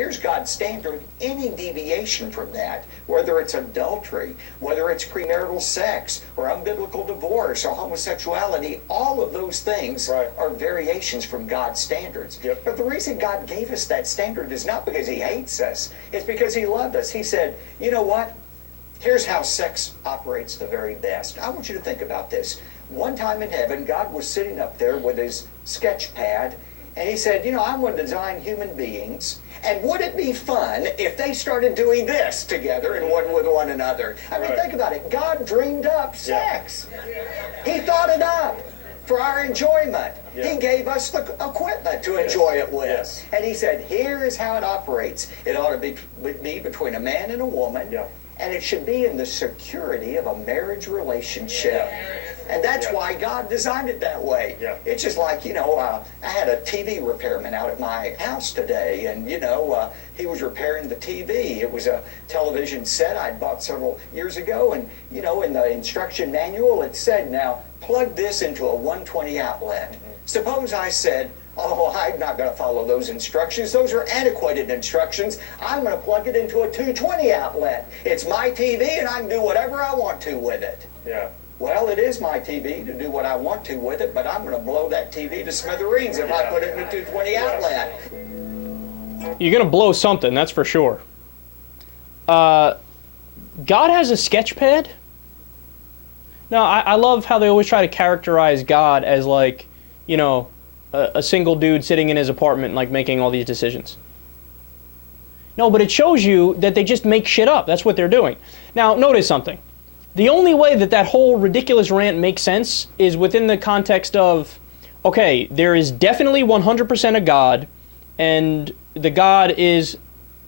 here's God's standard. Any deviation from that, whether it's adultery, whether it's premarital sex, or unbiblical divorce, or homosexuality, all of those things are variations from God's standards. But the reason God gave us that standard is not because he hates us. It's because he loved us. He said, you know what? Here's how sex operates the very best. I want you to think about this. One time in heaven, God was sitting up there with his sketch pad, and he said, you know, I'm going to design human beings, and would it be fun if they started doing this together and one with one another? I mean, think about it. God dreamed up sex. He thought it up for our enjoyment. He gave us the equipment to enjoy it with. And he said, here is how it operates. It ought to be between a man and a woman, and it should be in the security of a marriage relationship. And that's why God designed it that way. It's just like, you know, I had a TV repairman out at my house today, and, you know, he was repairing the TV. It was a television set I'd bought several years ago, and, you know, in the instruction manual it said, now, plug this into a 120 outlet. Suppose I said, oh, I'm not going to follow those instructions. Those are antiquated instructions. I'm going to plug it into a 220 outlet. It's my TV, and I can do whatever I want to with it. Well, it is my TV to do what I want to with it, but I'm going to blow that TV to smithereens if I put it in a 220 outlet. You're going to blow something, that's for sure. God has a sketch pad? No, I love how they always try to characterize God as like, you know, a single dude sitting in his apartment like making all these decisions. No, but it shows you that they just make shit up. That's what they're doing. Now, notice something. The only way that that whole ridiculous rant makes sense is within the context of, okay, there is definitely 100% a God, and the God is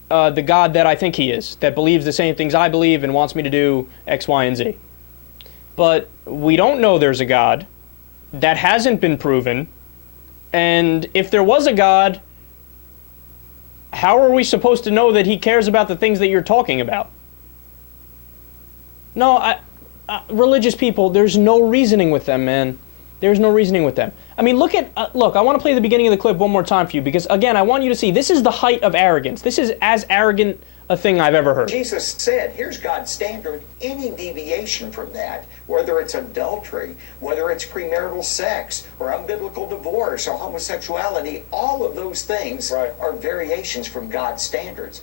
the God that I think he is, that believes the same things I believe and wants me to do X, Y, and Z. But we don't know there's a God. That hasn't been proven. And if there was a God, how are we supposed to know that he cares about the things that you're talking about? No, religious people, there's no reasoning with them, man. There's no reasoning with them. I mean, look, I want to play the beginning of the clip one more time for you, because, again, I want you to see, this is the height of arrogance. This is as arrogant a thing I've ever heard. Jesus said, here's God's standard. Any deviation from that, whether it's adultery, whether it's premarital sex, or unbiblical divorce, or homosexuality, all of those things are variations from God's standards.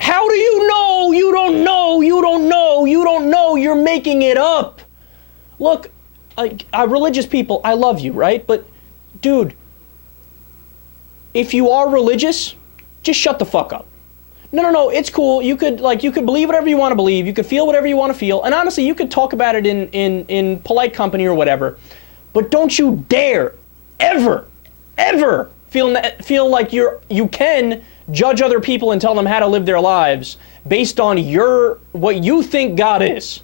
How do you know? You don't know. You don't know. You don't know. You're making it up. Look, religious people, I love you, right? But, dude, if you are religious, just shut the fuck up. No, it's cool. You could believe whatever you want to believe. You could feel whatever you want to feel. And honestly, you could talk about it in polite company or whatever. But don't you dare, ever feel like you can judge other people and tell them how to live their lives based on what you think God is.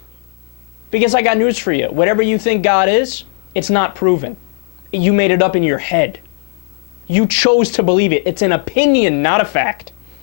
Because I got news for you. Whatever you think God is, it's not proven. You made it up in your head. You chose to believe it. It's an opinion, not a fact.